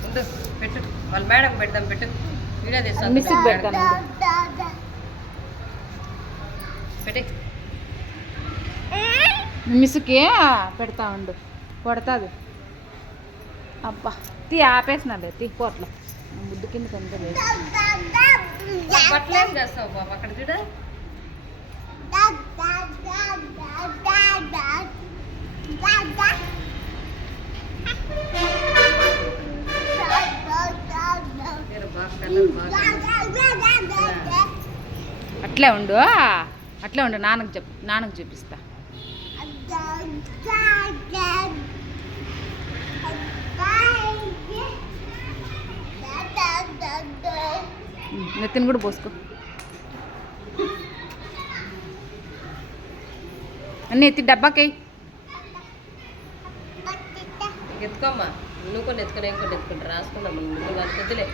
ఉండు పెట్టు వాళ్ళ మేడం పెడదాం పెట్టు వీడియో తీస్తాను మిస్కి పెడతాను పెట్టి మిస్కి పెడతా ఉండు కొడతాది అబ్బా తీ ఆపేసినాలే తీ కోట్లో ముద్దు కింద కొంచెం బట్టలు ఏం చేస్తావు బాబు అక్కడ చూడ అట్లే ఉండు అట్లే ఉండు నాన్నకు చూపిస్తా నెత్తిని కూడా పోసుకో అన్నీ ఎత్తి డబ్బాకి ఎత్తుకోమ్మా నువ్వు కొన్ని ఎత్తుకొని ఇంకోటి ఎత్తుకుంటా రాసుకున్నాం ముందు వాళ్ళు పెద్దలే